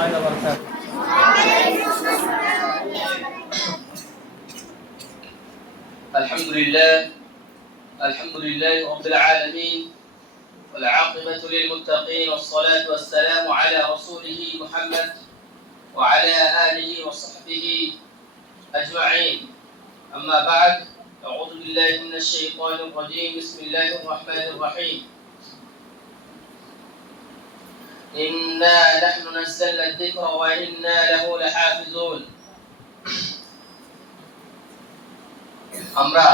الله وبركاته. الحمد لله رب العالمين، والعاقبة للمتقين، والصلاة والسلام على رسوله محمد وعلى آله وصحبه أجمعين. أما بعد، أعوذ بالله من الشيطان الرجيم. بسم الله الرحمن الرحيم. إنا نحن نزلنا الذكر وإنا له لحافظون. আমরা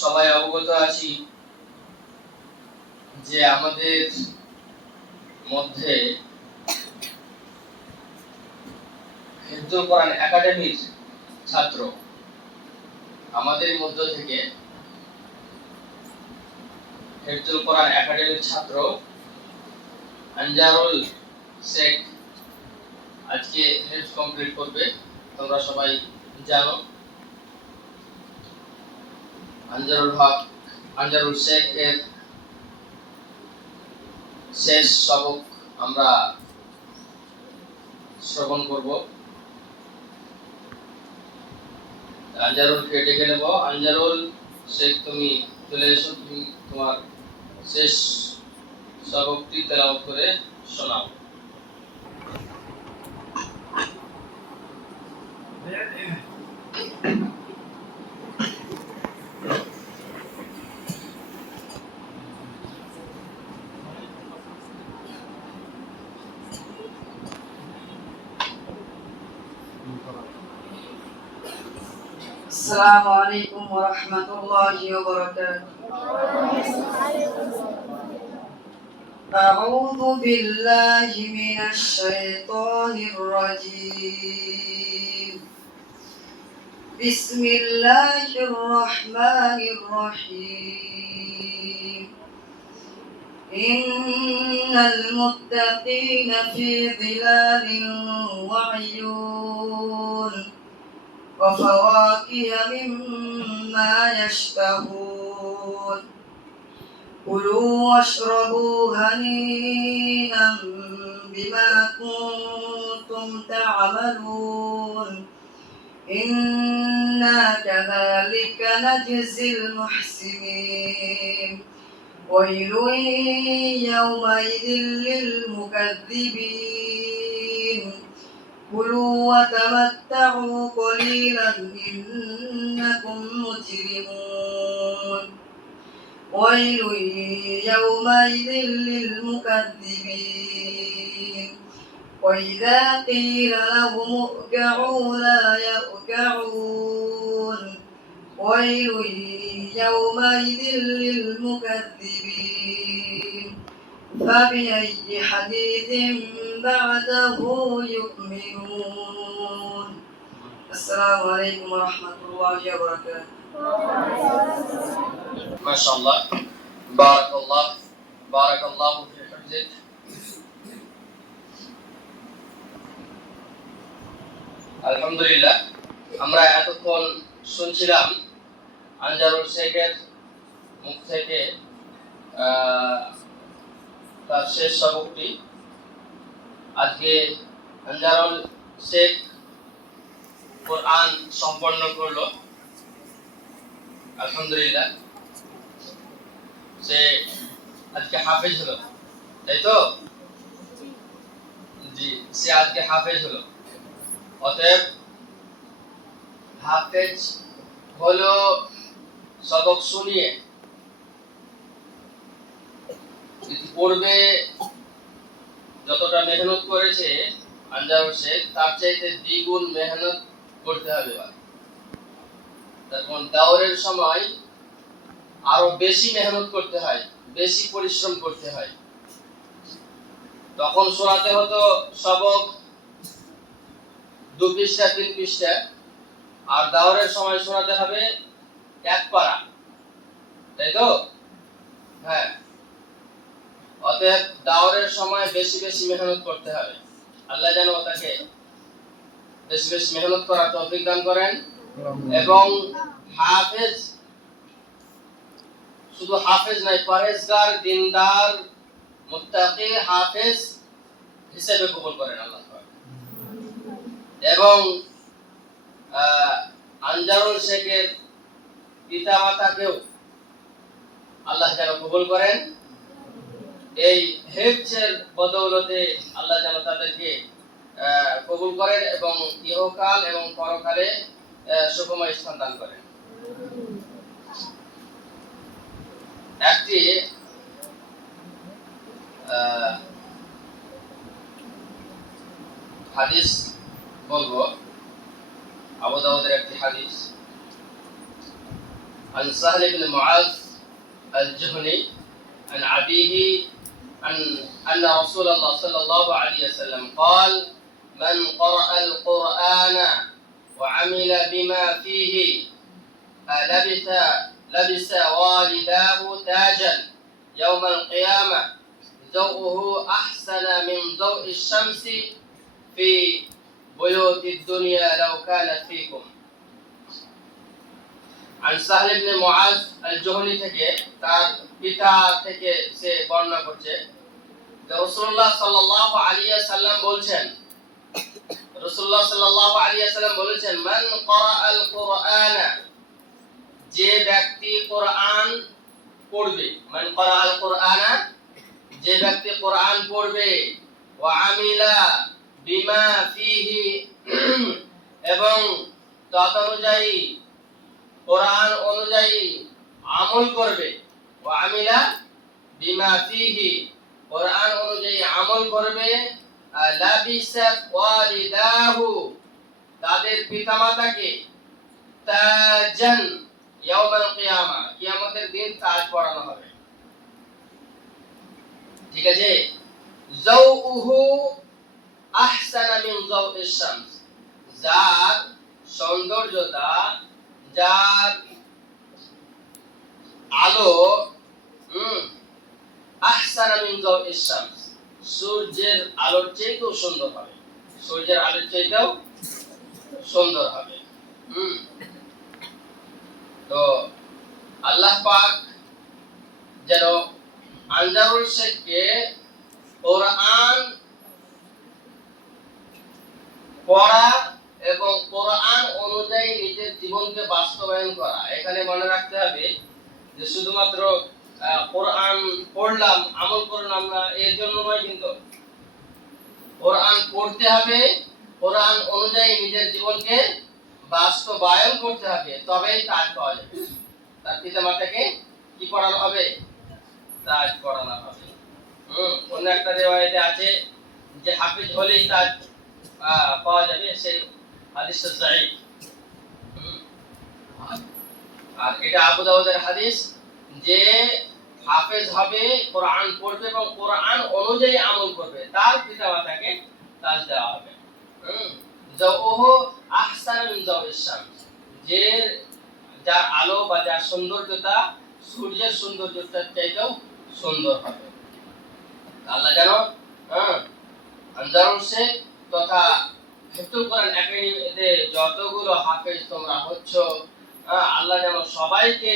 সবাই অবগত আছি যে আমাদের মধ্যে হিফজুল কোরআন একাডেমির ছাত্র, আমাদের মধ্য থেকে হিফজুল কোরআন একাডেমির ছাত্র আনজারুল শেখ আজকে হিফজ কমপ্লিট করবে। তোমরা সবাই জানো আনজারুল শেখ এর শেষ সবক আমরা শ্রবণ করব। আনজারুলকে ডেকে নেব। আনজারুল শেখ, তুমি চলে এসো, তুমি তোমার শেষ সবকটি তেলাওয়াত করে শোনাও। السلام عليكم ورحمة الله وبركاته. أعوذ بالله من الشيطان الرجيم. بسم الله الرحمن الرحيم. إن المتقين في ظلال وعيون وفواكه مما يشتهون. كلوا واشربوا هنيئا بما كنتم تعملون. إنا كذلك نجزي المحسنين. ويل يومئذ للمكذبين. كلوا وتمتعوا قليلا إنكم مجرمون. ويل يومئذ للمكذبين. وإذا قيل لهم اركعوا لا يركعون. ويل يومئذ للمكذبين. فبأي حديث بعده يؤمنون. السلام عليكم ورحمة الله وبركاته. ما شاء الله، بارك الله في حفظك. আলহামদুলিল্লাহ, আমরা এতক্ষণ শুনছিলাম আনজারুল শেখের মুখ থেকে তার শেষ সবকটি। আজকে আনজারুল শেখ কোরআন সম্পন্ন করলো। আলহামদুলিল্লাহ, সে আজকে হাফেজ হলো, তাই তো? জি, সে আজকে হাফেজ হলো। অতএব হাফেজ হলো সবক শুনিয়ে পড়বে। যতটা মেহনত করেছে আনজারুল শেখ, তার চাইতে দ্বিগুণ মেহনত করতে হবে। তখন দাওরের সময় আরো বেশি মেহনত করতে হয়, বেশি পরিশ্রম করতে হয়। তখন শোনাতে হতো সবক 2 পৃষ্ঠা 3 পৃষ্ঠা, আর দাওরের সময় শোনাতে হবে 1 পারা, তাই তো? হ্যাঁ, অতএব দাওরের সময় বেশি বেশি মেহনত করতে হবে। আল্লাহ যেন তাকে বেশি বেশি মেহনত করার তৌফিক দান করেন। এবং হাফেজ, শুধু হাফেজ নয়, পরহেজগার, দিনদার, মুত্তাকি হাফেজ হিসেবে কবুল করেন আল্লাহ। এবং আনজারুল শেখের পিতা মাতাকেও আল্লাহ যেন কবুল করেন। এই হেফজের বদৌলতে আল্লাহ যেন তাদেরকে কবুল করেন এবং ইহকাল এবং পরকালে সুখময় স্থান দান করেন। একটি হাদিস বলবো, আবু দাউদের একটি হাদিস। عن سهل بن معاذ الجهني عن أبيه أن رسول الله صلى الله عليه وسلم قال: من قرأ القرآن وعمل بما فيه لبس والداه تاجا يوم القيامة ضوءه أحسن من ضوء الشمس في بيوت الدنيا لو كانت فيكم। عن سهل بن معاذ الجهني থেকে তার পিতা থেকে সে বর্ণনা করছে যে রাসূলুল্লাহ সাল্লাল্লাহু আলাইহি ওয়াসাল্লাম বলেছেন, রাসূলুল্লাহ সাল্লাল্লাহু আলাইহি ওয়াসাল্লাম বলেছেন, মান ক্বারাআল কুরআনা, যে ব্যক্তি কোরআন পড়বে, মান ক্বারাআল কুরআনা, যে ব্যক্তি কোরআন পড়বে, ওয়া আমিলা বিমা ফিহি, এবং তদনুযায়ী কোরআন অনুযায়ী আমল করবে, ওয়া আমিলা বিমা ফিহি, কোরআন অনুযায়ী আমল করবে, লাবিসা ওয়ালিদাহু, তাদের পিতামাতাকে, তাজান ইয়াউমাল কিয়ামা, কিয়ামতের দিন তাজ পরানো হবে। ঠিক আছে, যাউহু আহসানা মিন যাউইশ শামস, যার সৌন্দর্যতা, যার আলো আহসানা মিন যাউইশ শামস, সূর্যের আলোর চেয়েও সুন্দর হবে, সূর্যের আলোর চেয়েও সুন্দর হবে। তো আল্লাহ পাক যেন আনজারুল শেখকে কোরআন পড়া এবং কোরআন অনুযায়ী নিজের জীবনকে বাস্তবায়ন করা। এখানে মনে রাখতে হবে যে শুধুমাত্র কোরআন পড়লাম আমল করলাম না এর জন্য নয়, কিন্তু কোরআন পড়তে হবে, কোরআন অনুযায়ী নিজের জীবনকে বাস্তবায়ন করতে হবে, তবেই তাজ পাওয়া যাবে। তার পিতা মাতাকে কি পড়ানো হবে? তাজ পড়ানো হবে। অন্য একটা রিওয়ায়াতে আছে যে হাফেজ হলেই তাজ পাওয়া যাবে, সেই হাদিসটা সহিহ। আর এটা আবু দাউদের হাদিস যে হাফেজ হবে, কোরআন পড়বে এবং কোরআন অনুযায়ী আমল করবে, তার পিতামাতাকে তাজ দেওয়া হবে। যাওহু আহসান মিন যাওইশ শামস, যে যার আলো বা যার সৌন্দর্যতা সূর্যের সৌন্দর্যতার চাইতেও সুন্দর হবে। আল্লাহ যেন আনজারুল শেখ তথা হিফজুল কোরআন একাডেমিতে যতগুলো হাফেজ তোমরা হচ্ছ, আল্লাহ যেন সবাইকে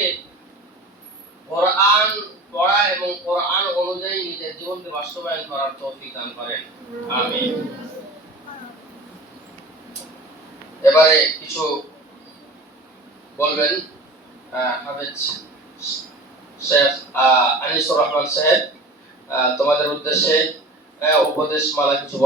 কোরআন পড়া এবং কোরআন অনুযায়ী নিজের জীবনকে বাস্তবায়ন করার তৌফিক দান করেন, আমিন। এবারে কিছু বলবেন হাফেজ শেখ আনিসুর রহমান সাহেব, তোমাদের উদ্দেশ্যে উপদেশ মালা কিছু